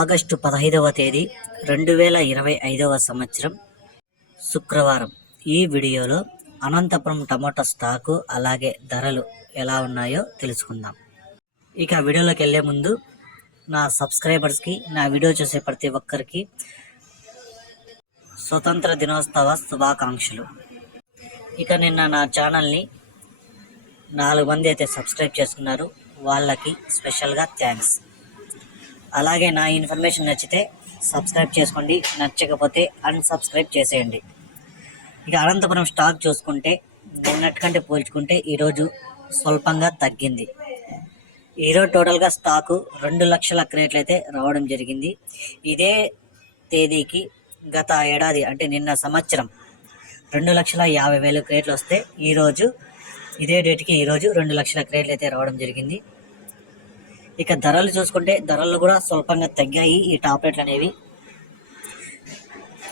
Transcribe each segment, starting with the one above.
August 15వ తేదీ 2025వ సంవత్సరం శుక్రవారం. ఈ వీడియోలో అనంతపురం టమోటా స్టాకు అలాగే ధరలు ఎలా ఉన్నాయో తెలుసుకుందాం. ఇక వీడియోలోకి వెళ్ళే ముందు నా సబ్స్క్రైబర్స్కి, నా వీడియో చూసే ప్రతి ఒక్కరికి స్వతంత్ర దినోత్సవ శుభాకాంక్షలు. ఇక నిన్న నా ఛానల్ని 4 మంది అయితే సబ్స్క్రైబ్ చేసుకున్నారు, వాళ్ళకి స్పెషల్గా థ్యాంక్స్. అలాగే నా ఇన్ఫర్మేషన్ నచ్చితే సబ్స్క్రైబ్ చేసుకోండి, నచ్చకపోతే అన్సబ్స్క్రైబ్ చేసేయండి. ఇక అనంతపురం స్టాక్ చూసుకుంటే నిన్నటి కంటే పోల్చుకుంటే ఈరోజు స్వల్పంగా తగ్గింది. ఈరోజు టోటల్గా స్టాకు 2 లక్షల క్రేట్లు అయితే రావడం జరిగింది. ఇదే తేదీకి గత ఏడాది అంటే నిన్న సంవత్సరం 2,50,000 క్రేట్లు వస్తే ఈరోజు ఇదే డేట్కి ఈరోజు 2 లక్షల క్రేట్లు అయితే రావడం జరిగింది. ఇక ధరలు చూసుకుంటే ధరలు కూడా స్వల్పంగా తగ్గాయి. ఈ టాప్ రేట్లు అనేవి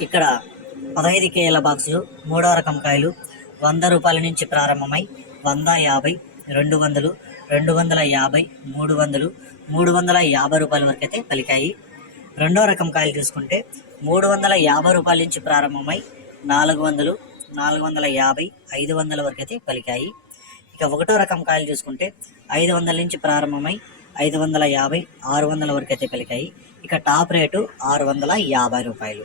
ఇక్కడ 15 కేల బాక్సులు 3వ రకం కాయలు 100 రూపాయల నుంచి ప్రారంభమై 150, 200, 250, 300, 350 రూపాయల వరకు అయితే పలికాయి. 2వ రకం కాయలు చూసుకుంటే 350 రూపాయల నుంచి ప్రారంభమై 400, 450, 500 వరకు అయితే పలికాయి. ఇక 1వ రకం కాయలు చూసుకుంటే 500 నుంచి ప్రారంభమై 550, 600 వరకు అయితే పలికాయి. ఇక టాప్ రేటు 650 రూపాయలు.